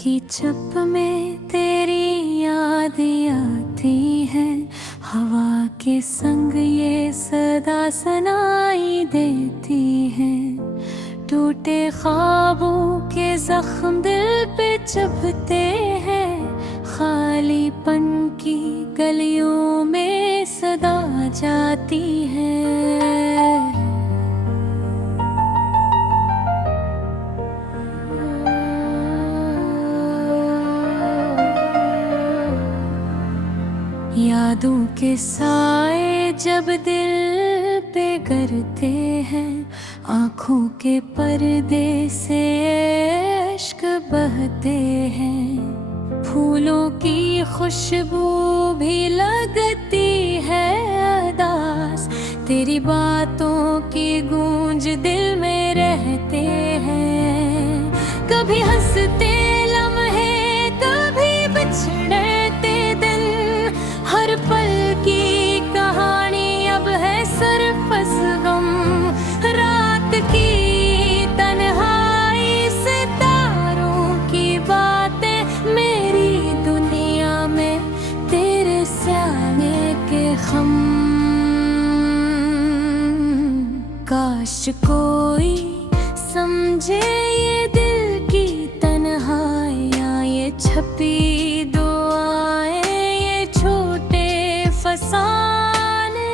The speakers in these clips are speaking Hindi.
की छप में तेरी याद आती है, हवा के संग ये सदा सुनाई देती है। टूटे ख्वाबों के जख्म दिल पे चुभते हैं, खालीपन की गलियों में सदा जाती है। यादों के साए जब दिल पे गिरते हैं, आँखों के पर्दे से इश्क बहते हैं। फूलों की खुशबू भी लगती है अदास, तेरी बातों की गूंज दिल में रहते हैं। कभी हंसते लम्हे, कभी बिछड़ते दिल, हर पल की कहानी अब है सिर्फ गम। रात की तन्हाई, सितारों की बातें, मेरी दुनिया में तेरे सामने के हम। काश कोई समझे ये दिल की तन्हाइयाँ, ये छपी दुआएं, ये छोटे फसाने।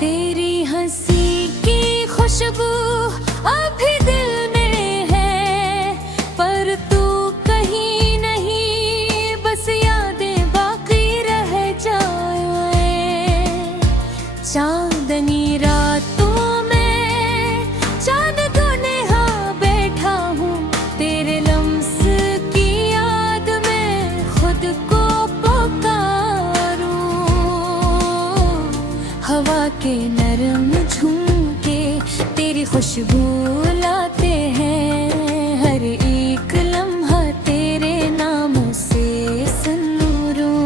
तेरी हंसी की खुशबू अभी दिल में है, पर तू कहीं नहीं, बस यादें बाकी रह जाए। चांदनी रातों में चांद दुनिया बैठा हूँ, तेरे लम्स की याद में खुद को पुकारूं। हवा के नरम झुमके तेरी खुशबू लाते हैं, हर एक लम्हा तेरे नाम से सनूरों।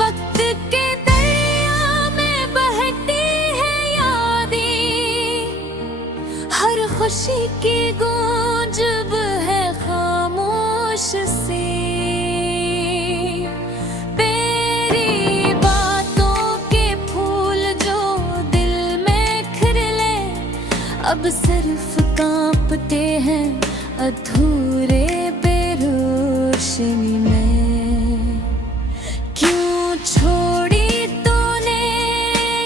वक्त के दरिया में बहती है यादें, हर खुशी की गूंज अब है खामोश सी। तेरी बातों के फूल जो दिल में खिले, अब सिर्फ कांपते हैं अधूरे बेरोशनी में। क्यों छोड़ी तूने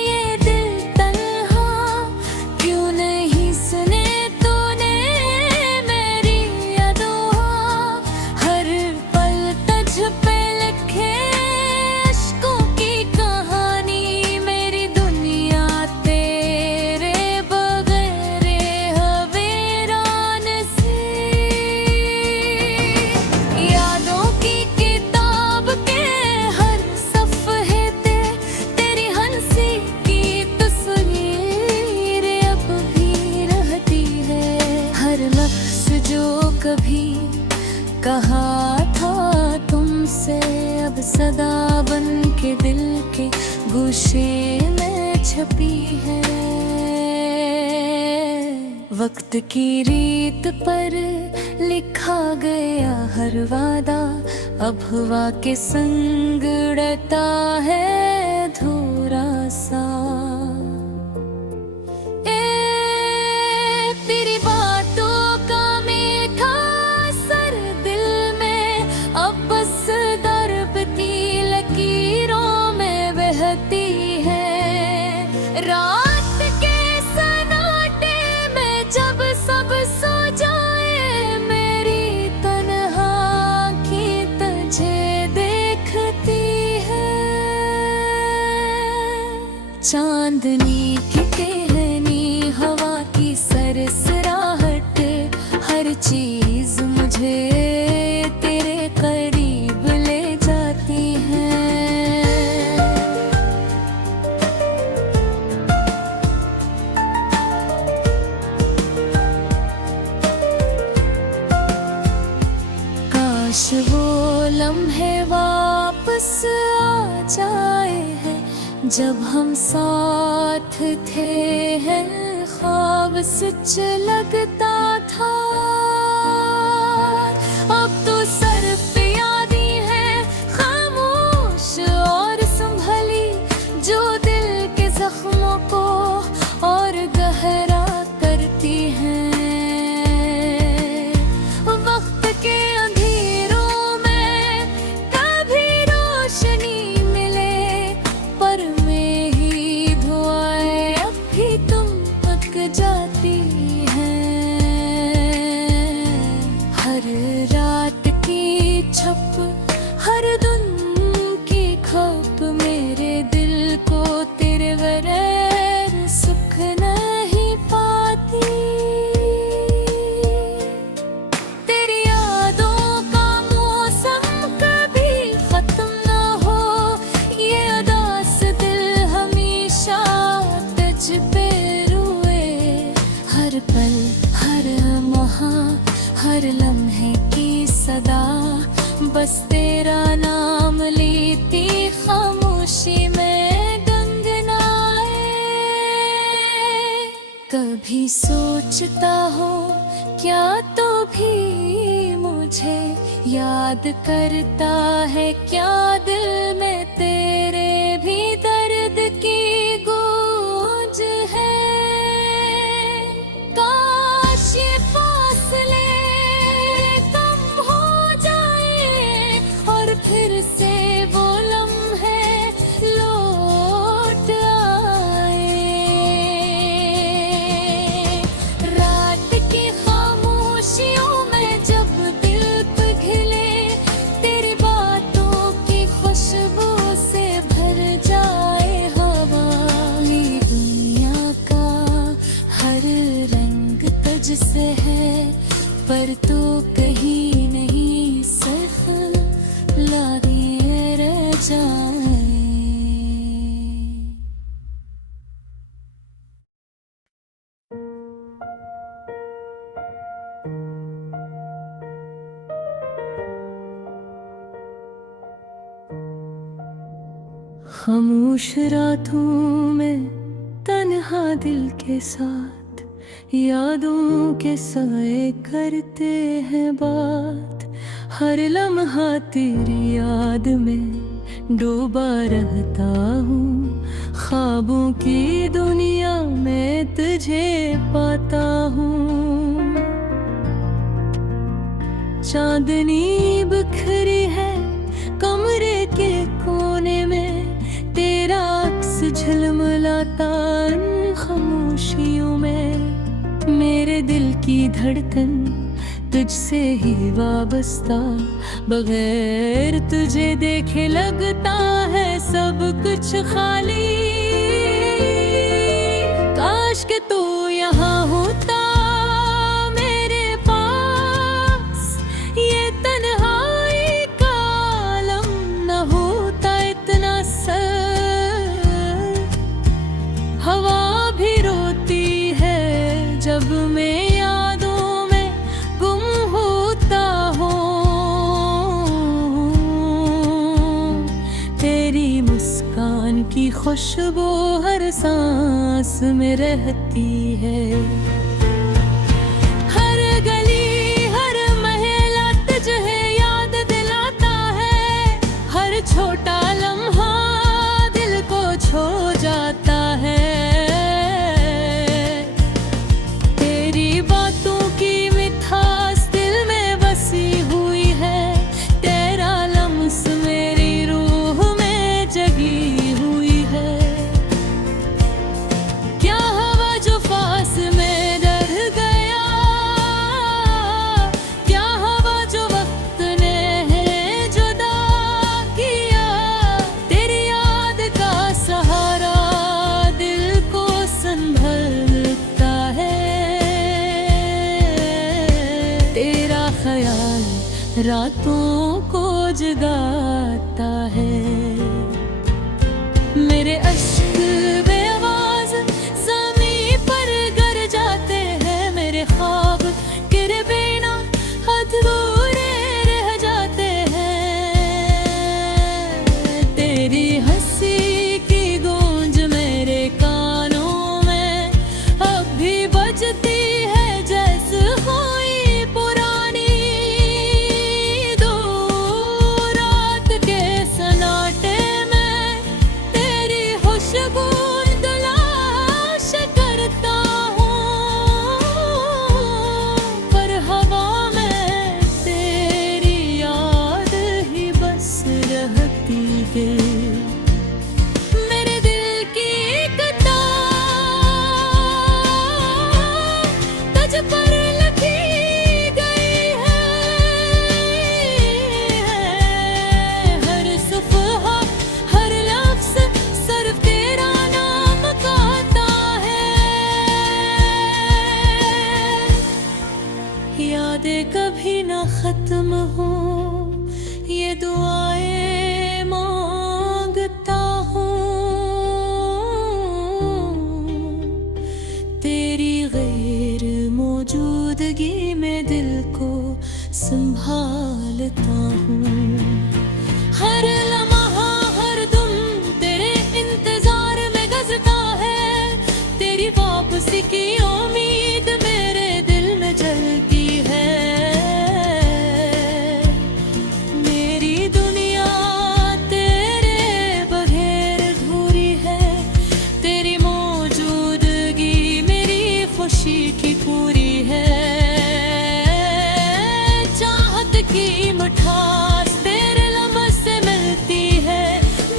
ये दिल तन्हा, क्यों नहीं सुने तूने मेरी दुआ। हर पल तुझ पे लिखे अश्कों की कहानी, मेरी दुनिया तेरे बगैर हवेरान सी। यादों की किताब के हर सफ़हे पे तेरी हंसी की तस्वीर अब भी रहती है। हर लफ्ज़ जो कभी कहा था तुमसे, अब सदा बन के दिल के गोशे में छपी है। वक्त की रीत पर लिखा गया हर वादा, अब हवा के संग उड़ता है अधूरा सा। तेरी बातों का मीठा असर दिल में अब बस दर्द की लकीरों में बहती है। रात के सन्नाटे में जब सब सो जाए, मेरी तन्हा आँखें तुझे देखती है। काश वो लम्हे वापस आ जाए हैं जब हम साथ थे, हैं ख्वाब सच लगता था। अब तो सर पे यादें हैं खामोश और संभली, जो दिल के जख्मों को और गहरा करती हैं। वक्त के अंधेरों में कभी रोशनी मिले, पर में ही धुआएं अब भी तुम तक जाती हैं। हर रात की छप, हर दिन की खप, मेरे दिल को तेरे बगैर सुख नहीं पाती। तेरी यादों का मौसम कभी खत्म न हो, ये उदास दिल हमेशा तुझ पे रोए। हर पल, हर लम्हा, हर लम्हे की सदा, बस तेरा नाम लेती खामोशी में गंगनाए। कभी सोचता हो क्या तो भी मुझे याद करता है क्या, दिल में तेरे भी दर्द की गूंज है। काश ये फासले कम हो जाए और फिर से वो लम्हे लौट आए। रात की खामोशियों में जब दिल पिघले, तेरी बातों की खुशबू से भर जाए हवा। ये दुनिया का हर रंग तुझसे है, पर तो कहीं नहीं सिर्फ लागे रह जाए। खामोश रातों में तन्हा दिल के साथ, यादों के साए करते हैं बात। हर लम्हा तेरी याद में डूबा रहता हूँ, ख्वाबों की दुनिया में तुझे पाता हूँ। चांदनी बिखरी है कमरे के कोने में, तेरा अक्स झिलमिलाता इन खामोशियों में। मेरे दिल की धड़कन तुझसे ही वाबस्ता, बगैर तुझे देखे लगता है सब कुछ खाली। काश के तू यहाँ होता मेरे पास, ये तन्हाई का आलम न होता इतना सर। हवा भी रोती है जब मैं यादों में गुम होता हूँ। तेरी मुस्कान की खुशबू हर सांस में रहती है। हर गली, हर महला तुझे याद दिलाता है, हर छोटा लम्हा दिल को छू जाता है। तेरी बातों की मिठास दिल में बसी हुई है, तेरा लम्स मेरी रूह में जगी हुई है। क्या हवा जो फास में डर गया, क्या हवा जो वक्त ने है जुदा किया। तेरी याद का सहारा दिल को संभलता है, तेरा ख्याल रातों को जगाता है। मेरे अश्क बेआवाज ज़मीं पर गिर जाते हैं, मेरे ख्वाब गिरे बिना अधूरे रह जाते पर लिखी गई है। हर सफ़हा, हर लफ्ज़ सिर्फ तेरा नाम कहता है। यादें कभी ना खत्म हो, ये दुआएं मांगता हूँ। तेरी गैर मौजूदगी में दिल को संभालता हूँ। हर लम्हा, हर दम तेरे इंतजार में गज़ता है। तेरी वापसी की उम्मीद मेरे दिल में जलती है। मेरी दुनिया तेरे बगैर अधूरी है। तेरी मौजूदगी मेरी खुशी की पूरी है। चाहत की मिठास तेरे लम्हे से मिलती है।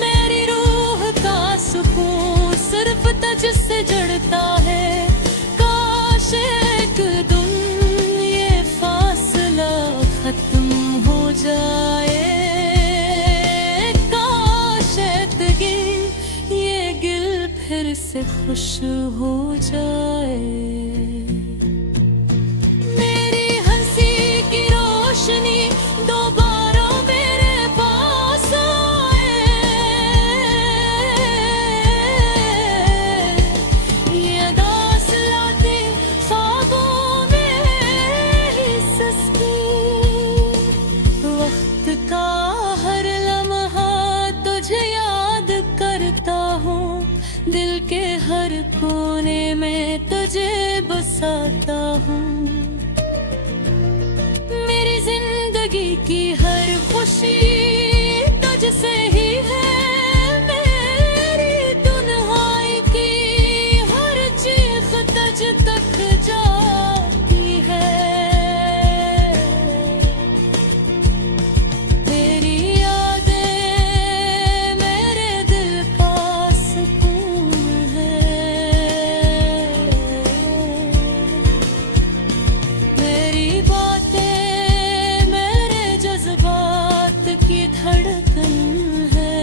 मेरी रूह का सुकून सिर्फ तुझसे जड़ता है। काश एक दिन ये फासला खत्म हो जाए। काश एक दिन ये गिल फिर से खुश हो जाए। मेरी हंसी की रोशनी दोबारा मेरे पास आए। ये अदास लाते ख्वाबों में ही सस्ती। वक्त का हर लम्हा तुझे याद करता हूँ। दिल के हर कोने में तुझे बसाता हूँ। मेरी जिंदगी की हर खुशी तुझसे ही है। मेरी तन्हाई की हर चीख तुझ तक जाती है। तेरी यादें मेरे दिल का सुकून है। मेरी बातें मेरे जज्बात की धड़कन है।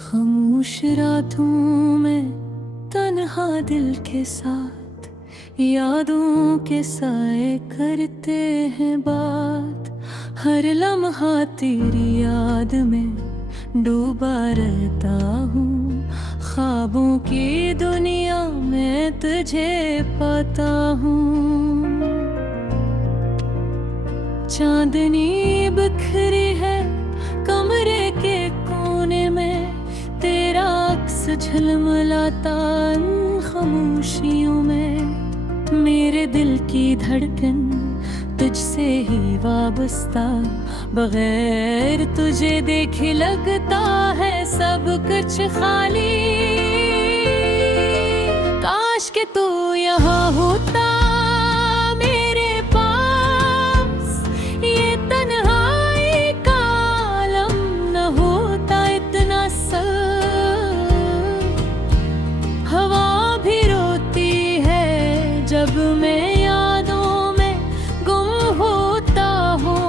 खामोश रातों में तन्हा दिल के साथ यादों के साए करते हैं बात। हर लम्हा तेरी याद में डूबा रहता हूँ। ख्वाबों की दुनिया में तुझे पाता हूँ। चांदनी बिखरी है कमरे के कोने में। तेरा अक्स झिलमिलाता इन खामोशियों में। मेरे दिल की धड़कन तुझसे ही वाबस्ता। बगैर तुझे देखे लगता है सब कुछ खाली। काश के तू यहाँ होता मेरे पास। ये तन्हाई का आलम न होता इतना सख्त। हवा भी रोती है जब मैं यादों में गुम होता हूँ।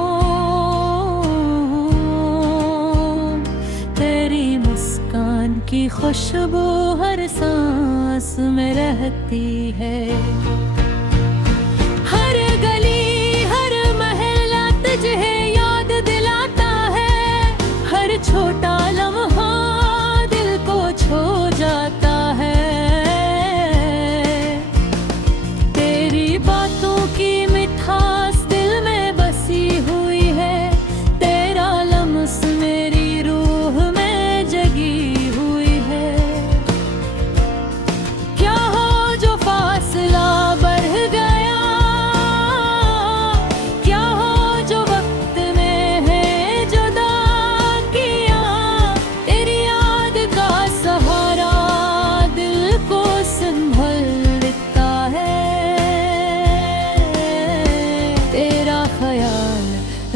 तेरी मुस्कान की खुशबू हर सांस में रहती है। हर गली हर महल्ला तुझे याद दिलाता है। हर छोटा लम्हा दिल को छू जाता है। तेरी बातों की मिठास दिल में बसी हुई है। तेरा लम्स मेरी रूह में जगी हुई है। क्या हो जो फासला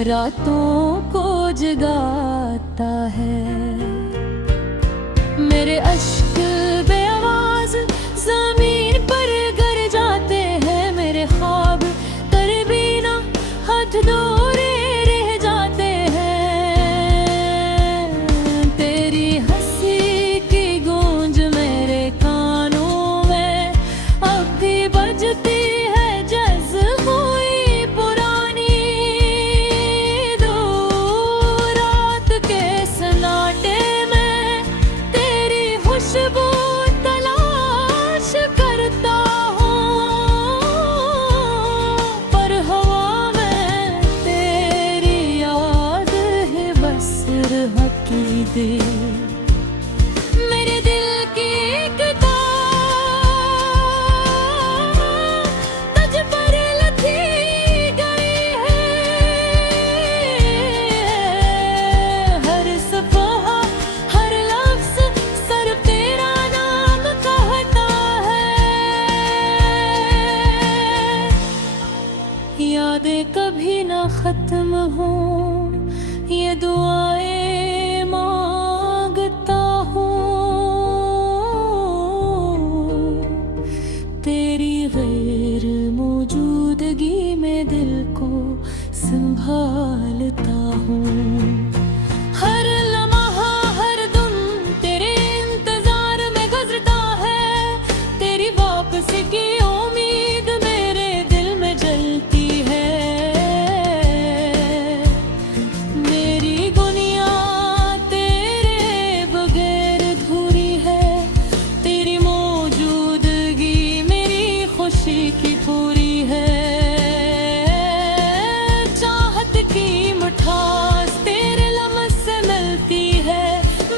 रातों को जगाता है। मेरे अश्क बेआवाज ज़मीन पर गिर जाते हैं, मेरे ख्वाब तेरे बिना अधूरे रह जाते हैं। तेरी हंसी की गूंज मेरे कानों में अब भी बजती है, जैसे कोई पुरानी दूर रात के सन्नाटे में तेरी खुशबू तलाश करता हूँ, पर हवा में तेरी याद है बस रहती दे। मेरे दिल की किताब तुझ पर लिखी गई है, हर सफ़हा हर लफ्ज़ सिर्फ तेरा नाम कहता है। यादें कभी ना खत्म हो, ये दुआएं मांगता हूँ। तेरी गैर मौजूदगी में दिल को संभालता हूँ। हर लम्हा हर दम तेरे इंतजार में गुजरता है, तेरी वापसी की उम्मीद मेरे दिल में जलती है। मेरी दुनिया तेरे बगैर अधूरी है, तेरी मौजूदगी मेरी खुशी की पूरी है। चाहत की मिठास तेरे लम्हे से मिलती है,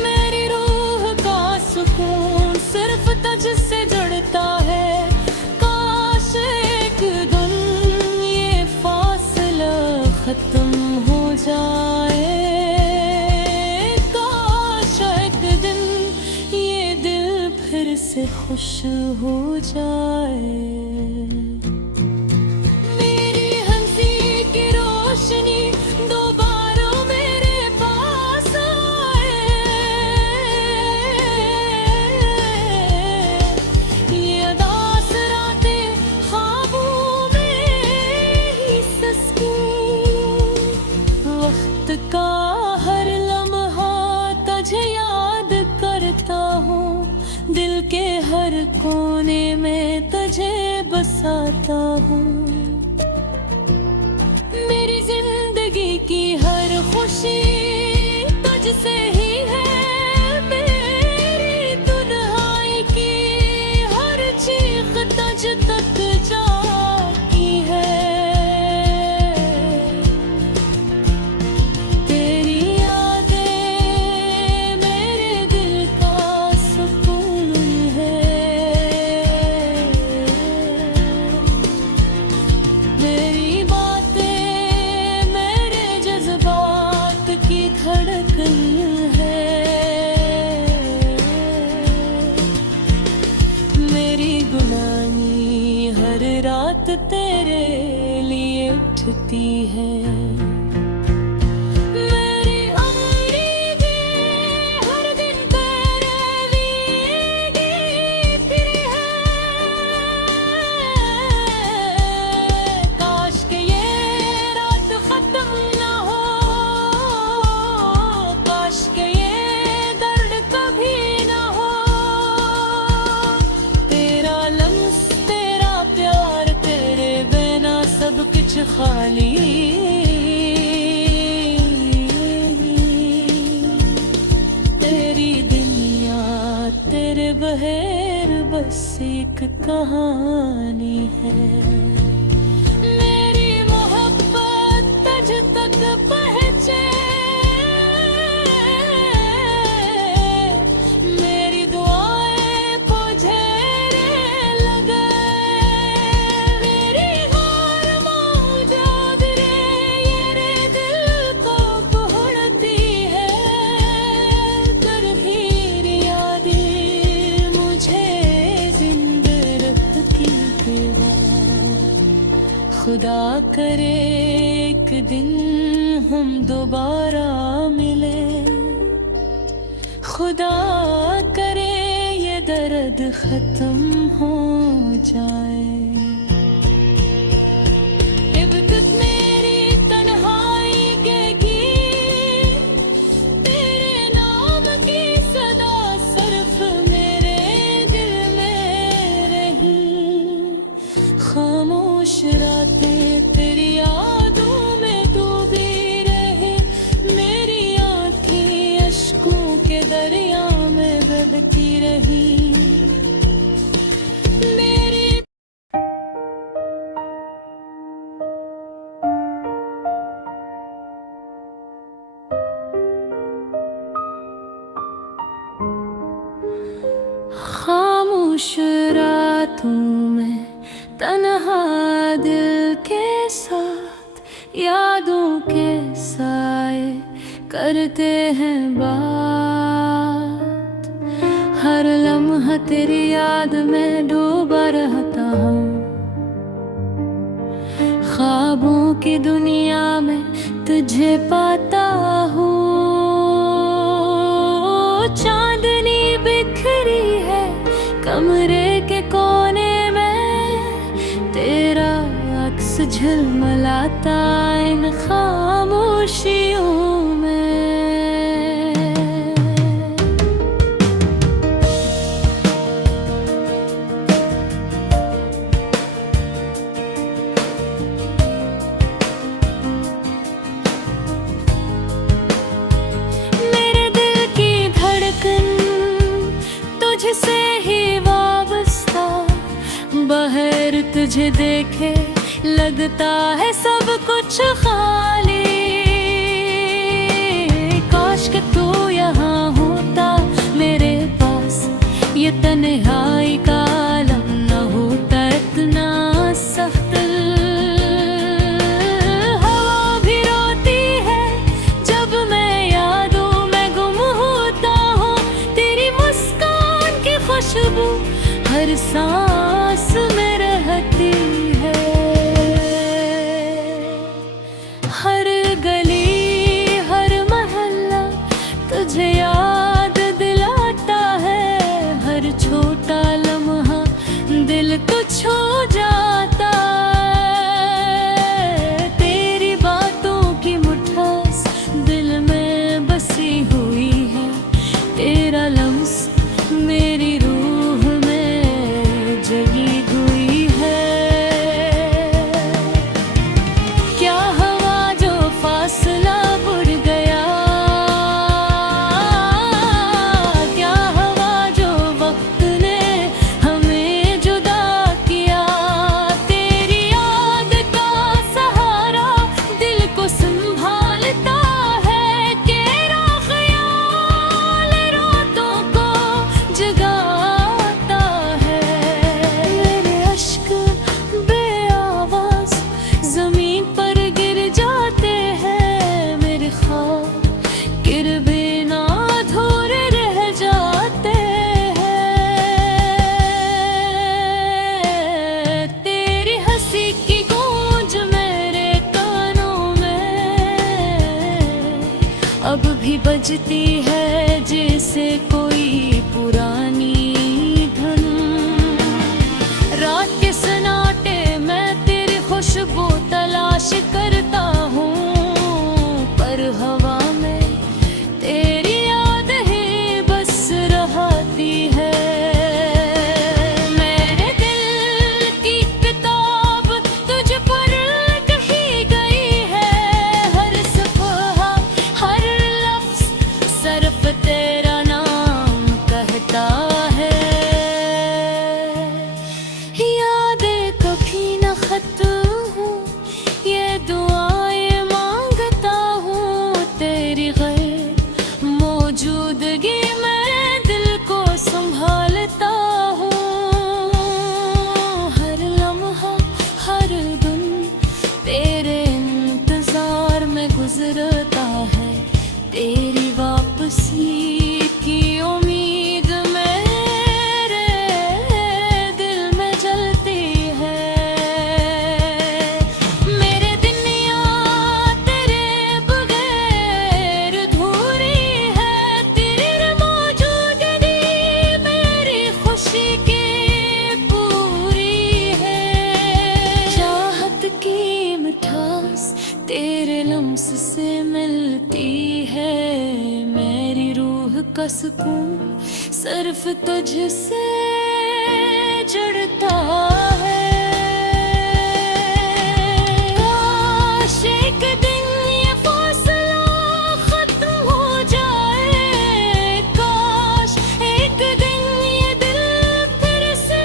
मेरी रूह का सुकून सिर्फ तुझसे जुड़ता है। काश एक दिन ये फासला खत्म हो जाए, काश एक दिन ये दिल फिर से खुश हो जाए। मेरी हंसी की रोशनी दोबारा मेरे पास आए, ये अदास रातें ख्वाबों में ही सस्ती। वक्त का हर लम्हा तुझे याद करता हूँ, दिल के हर कोने में तुझे बसाता हूँ। मेरी जिंदगी की हर खुशी तुझसे ही है, मेरी तन्हाई की हर चीख तुझ तक जाती है। तेरी यादें मेरे दिल का सुकून है, मेरी बातें मेरे जज्बात की धड़कन है। मेरी गुलामी हर रात तेरे लिए उठती है। मेरी उम्मीदें हर दिन तेरे लिए गीतती है। काश के ये रात खत्म ना हो, काश के ये दर्द कभी ना हो। तेरा लम्स तेरा प्यार तेरे बिना सब कुछ खाली। तेरी दुनिया तेरे बगैर बस एक कहानी है। मेरी मोहब्बत तुझ तक पहुँचे, मेरी दुआएं पुझेरे लगे। मेरी हार मौजूद रे ये रे दिल को पहुँचती है, कर भी यादें मुझे जिंदा रखती है। खुदा करे एक दिन हम दोबारा मिले। खुदा करे ये दर्द खत्म हो जाए। अब तक मेरी तन्हाई के गीत तेरे नाम की सदा सिर्फ मेरे दिल में रही। खामोश रातें तेरी यादों में डूबी रही। मेरी आँखें अश्कों के दरिया में बहती रही। मेरी खामोश रातों में तन्हा दिल के साथ यादों के साए करते हैं बात। हर लम्हा तेरी याद में डूबा रहता हूँ। ख्वाबों की दुनिया में तुझे पाता हूँ। चांदनी बिखरी है कमरे के कोने में। तेरा अक्स झिलमिलाता इन खामोशियों में। मेरे दिल की धड़कन तुझसे ही वाबस्ता। बाहर तुझे देखे लगता है सब कुछ खाली। काश कि तू यहाँ होता मेरे पास। ये तन्हाई का आलम न होता इतना सख्त। हवा भी रोती है जब मैं यादों में गुम होता हूँ। तेरी मुस्कान की खुशबू हर सांस में रहती है। हर गली हर मोहल्ला तुझे याद दिलाता है। हर छोटा लम्हा दिल को छू जाता है। तेरी बातों की मिठास दिल में बसी हुई है। तेरा लम्स मेरी रूह में जगी हुई है। क्या हवा जो फासला बुर गया। क्या हवा जो वक्त ने हमें जुदा किया। तेरी याद का सहारा दिल को संभालता है। तेरा ख्याल रातों को जगाता है। मेरे अश्क बेआवाज जमीन पर गिर जाते हैं। मेरे ख्वाब गिरबे ना अधूरे रह जाते हैं। तेरी हंसी की गूंज मेरे कानों में अब भी बजती है जैसे कोई पुरानी धुन। रात के सन्नाटे में तेरी खुशबू तलाश करता हूँ। पर हवा में तेरी याद ही बस रहती है। मेरे दिल की किताब तुझ पर कही गई है। हर सफ़हा हर लफ्ज़ सिर्फ तेरा नाम कहता है। यादें कभी न खत्म हूँ। ये दुआएं मांगता हूँ। तेरी गैर मौजूदगी में दिल को संभालता हूँ। हर लम्हा हर दिन तेरे इंतजार में गुजरता है। तेरी वापसी की उम्मीद मेरे दिल में जलती है। मेरे दिन याद तेरे मिठास तेरे लम्स से मिलती है। मेरी रूह का सुकून सिर्फ तुझसे जुड़ता है। काश एक दिन ये फासला खत्म हो जाए, काश एक दिन ये दिल फिर से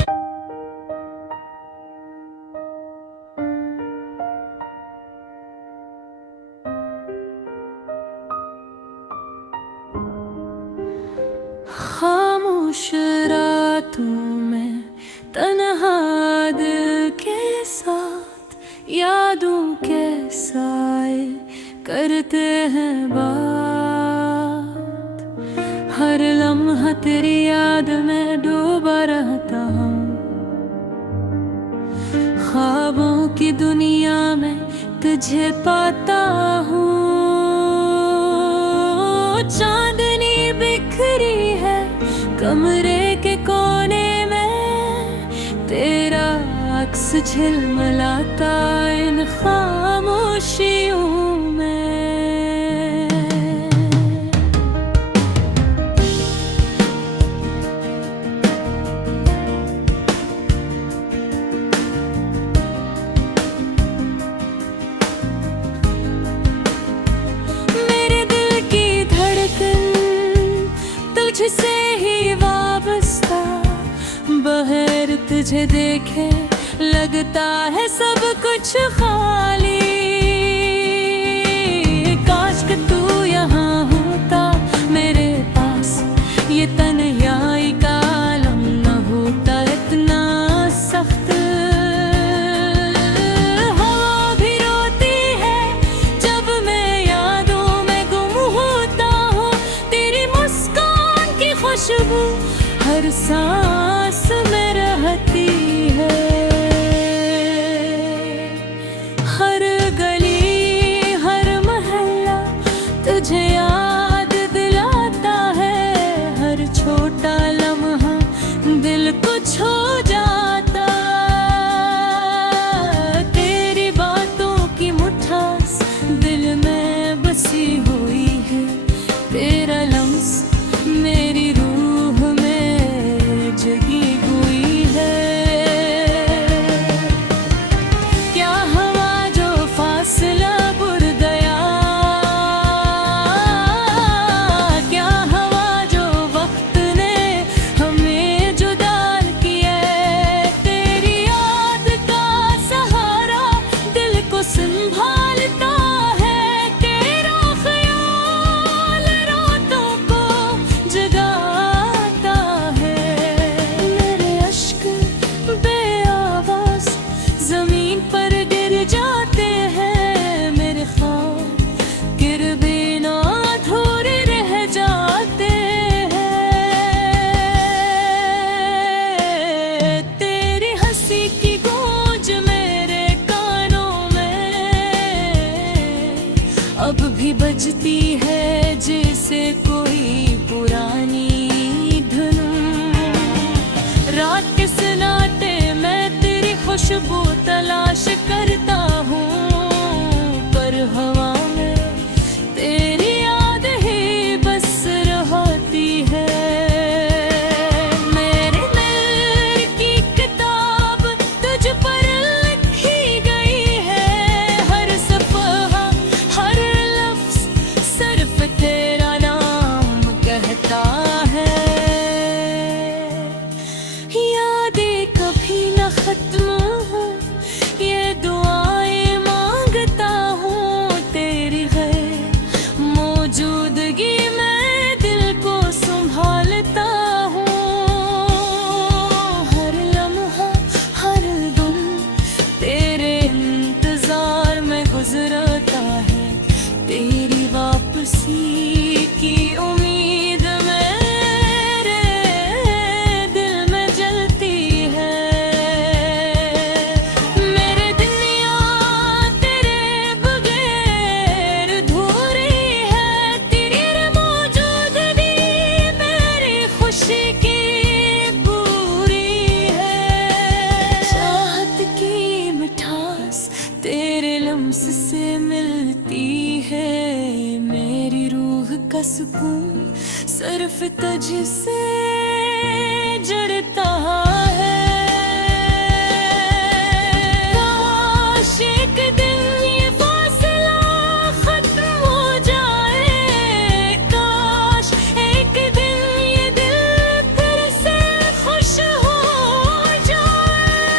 खामोश रातों में तन्हा दिल के साथ यादों के साए करते हैं बात। हर लम्हा तेरी याद में डूबा रहता हूँ, ख्वाबों की दुनिया में तुझे पाता हूँ। चांदनी बिखरी है कमरे के कोने में, तेरा अक्स झिलमिलाता इन खामोशियों में। मेरे दिल की धड़कन तुझसे ही वाबस्ता, बगैर तुझे देखे लगता है सब कुछ खाली। काश कि तू यहाँ होता मेरे पास, ये तन्हाई का आलम न होता इतना सख्त। हवा भी रोती है जब मैं यादों में गुम होता हूँ, तेरी मुस्कान की खुशबू हर सांस में रहती है। हर गली हर मोहल्ला तुझे याद दिलाता है, हर छोटा लम्हा दिल को छू जाता। तेरी बातों की मिठास दिल में बसी हुई है, तेरा लम्स मेरी रूह में जगी हुई है। क्या हवा जो फासला बुर गया, क्या हवा जो वक्त ने हमें जुदा किया। तेरी याद का सहारा दिल को संभालता है, तेरा ख्याल रातों को जगाता है। मेरे अश्क बेआवाज जमीन पर गिर जाते हैं, मेरे ख्वाब गिर बिना अधूरे रह जाते हैं। तेरी हंसी की गूंज मेरे कानों में अब भी बजती है जैसे कोई पुरानी धुन। रात के सन्नाटे मैं तेरी खुशबू तलाश करता हूँ, पर हवा में तेरी याद ही बस रहती है। मेरे दिल की किताब तुझ पर लिखी गई है, हर सफ़हा हर लफ्ज़ सिर्फ तेरा नाम कहता है। यादें कभी न खत्म हो तुमसे मिलती है मेरी रूह का सुकून, सिर्फ तुझसे जुड़ता है। काश एक दिन ये फासला खत्म हो जाए, काश एक दिन ये दिल फिर से खुश हो जाए।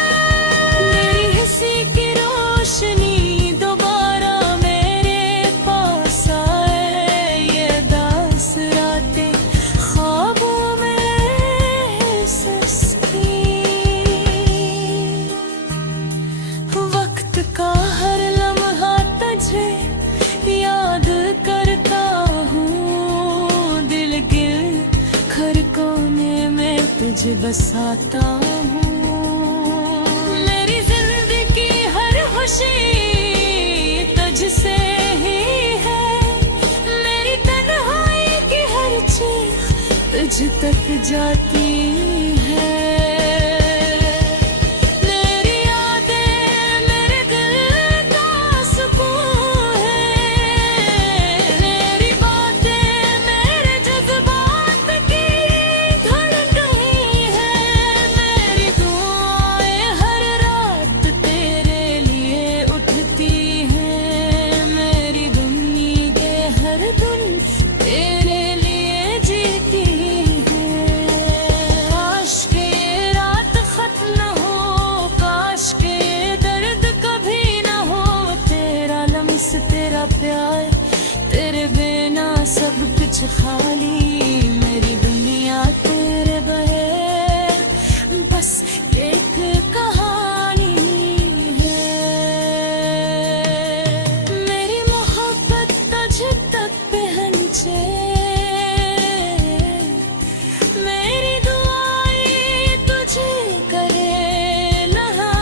मेरी हंसी की रोशनी दोबारा मेरे पास आए, ये दास रातें ख्वाबों में सस्ती। वक्त का हर लम्हा तुझे याद करता हूँ, दिल गिल हर कोने में तुझे बसाता हूँ। मेरी जिंदगी हर खुशी तुझसे ही है, मेरी तन्हाई की हर चीज तुझ तक जाती है। मेरी यादें मेरे दिल का सुकून है, मेरी बातें मेरे जज्बात की धड़कन है। मेरी दुआएं हर रात तेरे लिए उठती हैं, मेरी दुनिया हर दिन तेरे लिए जीती है। काश के ये रात खत्म न हो, काश के ये दर्द कभी न हो, तेरा लम्स तेरा प्यार, तेरे बिना सब कुछ खाली, मेरी दुनिया तेरे बहे बस एक कहानी है। मेरी मोहब्बत तुझ तक पहुंचे, मेरी दुआएं तुझे करे नहा,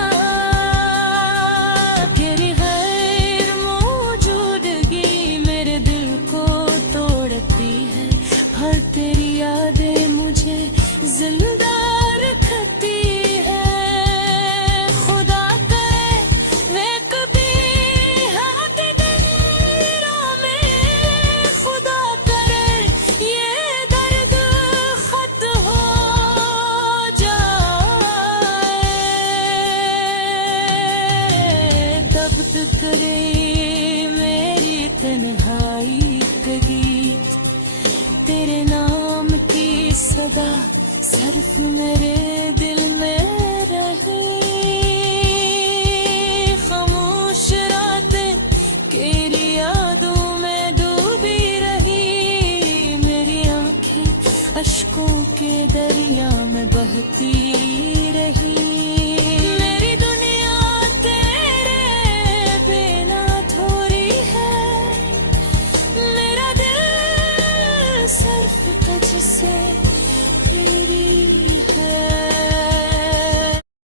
तेरी गैर मौजूदगी मेरे दिल को तोड़ती है, हर तेरी यादें मुझे जिंदा रखती है। खुदा करे वे कभी हाथ दिलों में, खुदा करे ये दर्द खत्म हो जाए, तब तक करे मेरी तन्हाई का गीत, तेरे नाम की सदा सिर्फ मेरे दिल में रहे। खामोश रातें तेरी यादों में डूबी रही, मेरी आंखें अश्कों के दरिया में बहती रही।